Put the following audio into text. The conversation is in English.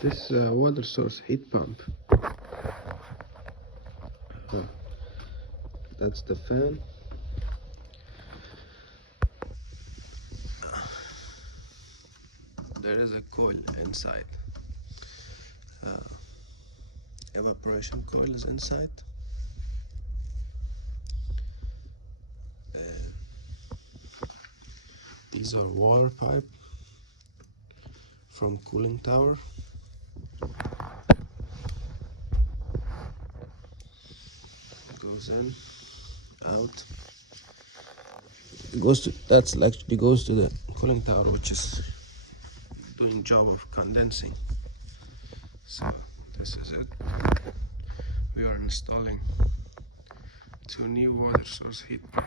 This water source heat pump. That's the fan. There is a coil inside. Evaporation coil is inside. These are water pipe from cooling tower. Goes in, out. It goes to, that's actually goes to the cooling tower, which is doing job of condensing. So this is it. We are installing 2 new water source heat pump.